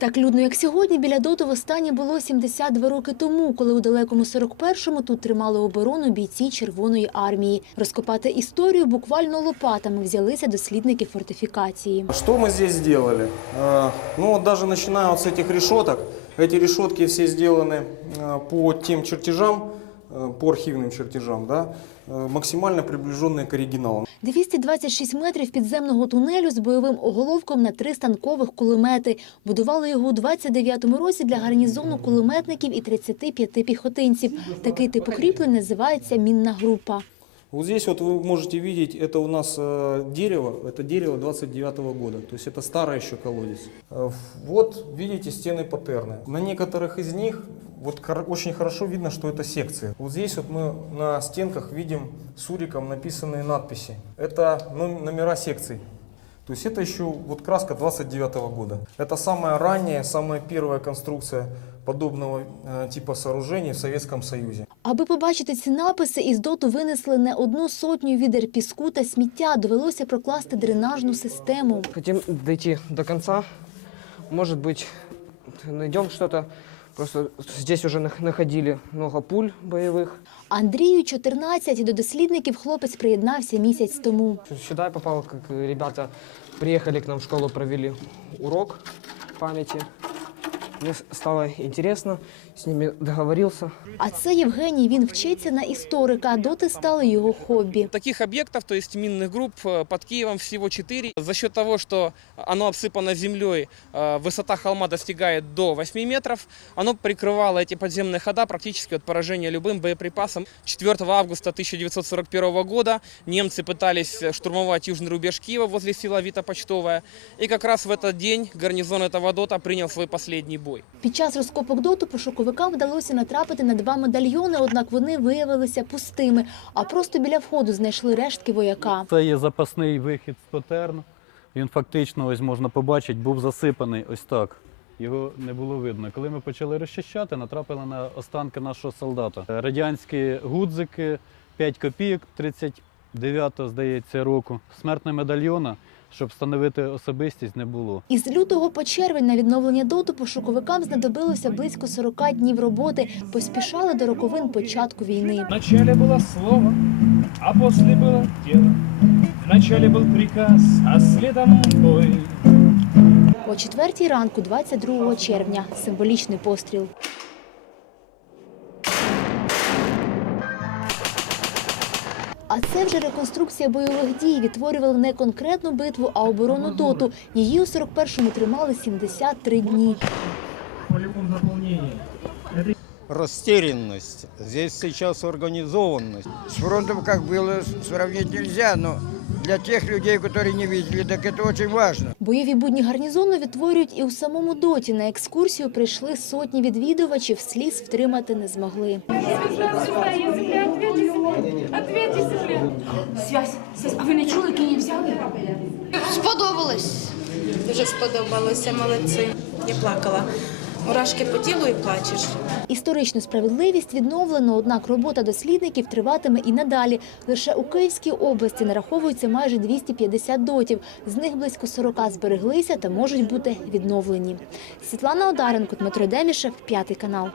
Так людно, як сьогодні, біля доту востаннє було 72 роки тому, коли у далекому 41-му тут тримали оборону бійці Червоної армії. Розкопати історію буквально лопатами взялися дослідники фортифікації. Что мы здесь сделали? Э, Ну, вот даже начиная вот с этих решеток, эти решетки все сделаны э, по тем чертежам, э, по архивным чертежам, да, э, максимально приближенные к оригиналу. 226 метрів підземного тунелю з бойовим оголовком на три станкових кулемети. Будували його у 29-му році для гарнізону кулеметників і 35 піхотинців. Такий тип укріплень називається мінна група. Вот здесь вот вы можете видеть, это у нас э, дерево, это дерево 29 года, то есть это старый еще колодец. Э, Вот видите стены паттерны. На некоторых из них вот хор- очень хорошо видно, что это секции. Вот здесь вот мы на стенках видим суриком написанные надписи. Это ном- номера секций. То есть это еще вот краска 29 года. Это самая ранняя, самая первая конструкция подобного э, типа сооружений в Советском Союзе. Аби побачити ці написи, із доту винесли не одну сотню відер піску та сміття. Довелося прокласти дренажну систему. Хотим дойти до конца. Может быть, найдем что-то. Просто здесь уже находили много пуль бойових. Андрію 14, до дослідників хлопець приєднався місяць тому. Сюди я попал, як ребята приїхали к нам в школу, провели урок памяти. Мне с- стало интересно, с ними договорился. А це Євгеній. Він вчиться на історика. Доти стали його хобі. Таких объектов, то есть минных групп э, под Киевом всего 4. За счет того, что оно обсыпано землей, э, высота холма достигает до 8 метров, оно прикрывало эти подземные хода практически от поражения любым боеприпасом. 4 августа 1941 года немцы пытались э, штурмовать южный рубеж Киева возле села Вита Почтовая. И как раз в этот день гарнизон этого дота принял свой последний бой. Під час розкопок доту пошуковикам вдалося натрапити на два медальйони, однак вони виявилися пустими, а просто біля входу знайшли рештки вояка. Це є запасний вихід з Патерну. Він фактично, ось можна побачити, був засипаний ось так. Його не було видно. Коли ми почали розчищати, натрапили на останки нашого солдата. Радянські гудзики, 5 копійок 39-го, здається, року. Смертного медальйона, щоб встановити особистість, не було. Із лютого по червень на відновлення доту пошуковикам знадобилося близько 40 днів роботи. Поспішали до роковин початку війни. Вначале было слово, а после было дело. Вначале был приказ, а следом бой. О четвертій ранку, 22 червня, символічний постріл. А це вже реконструкція бойових дій. Відтворювали не конкретну битву, а оборону доту. Її у 41-му тримали 73 дні. Полигон заполнения. растерянность, здесь сейчас организованность. С фронтом как было сравнить нельзя, но для тех людей, которые не видели, так это очень важно. Бойові будні гарнізону відтворюють і у самому доті. На екскурсію прийшли сотні відвідувачів, сліз втримати не змогли. Связь, связь. А ви не чули, які її взяли? Сподобалось. Дуже сподобалося, молодці. Я плакала. Мурашки по тілу і плачеш. Історичну справедливість відновлено, однак робота дослідників триватиме і надалі. Лише у Київській області нараховується майже 250 дотів. З них близько 40 збереглися та можуть бути відновлені. Світлана Одаренко, Дмитро Демішев, п'ятий канал.